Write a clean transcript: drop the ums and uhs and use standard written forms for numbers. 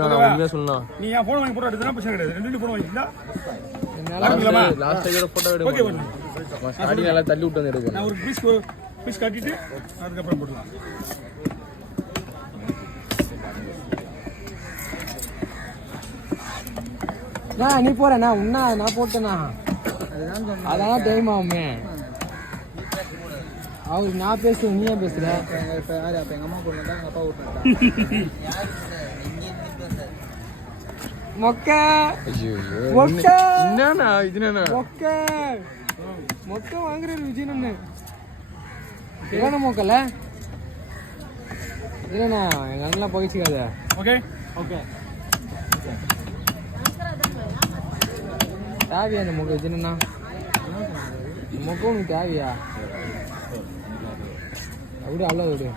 சொல்லலாம். நீ ஏன் போன் வாங்கி போட்டோ எடுத்தா பிரச்சனை கிடையாது. ரெண்டு போன் வாங்கிட்டா லாஸ்ட் கூட போட்டோ எடுக்க. ஓகே ஸ்டார்டிங் எல்லாம் தள்ளி விட்டு வந்து எடுக்கணும். நான் ஒரு பீஸ் காட்டிட்டு அதுக்கு அப்புறம் போடலாம். நீ போறேண்ணா உன்னா நான் போட்டேண்ணா அதான் டைம் ஆகுமே. அவருக்கு நான் பேசுவேன், நீ ஏன் பேசுற? எங்க அம்மா கூட எங்க அப்பா விட்டாங்க. மொக்க என்னண்ணா இதுனா மொக்க வாங்குறாரு விஜயனு. என்ன மொக்கல இல்லண்ணா எங்க அண்ணெல்லாம் பகிச்சுக்காத. ஓகே ஓகே தேவையா அந்த மொக்க விஜயனா? மொக்க உனக்கு தேவையா? விடு அல்ல விடு.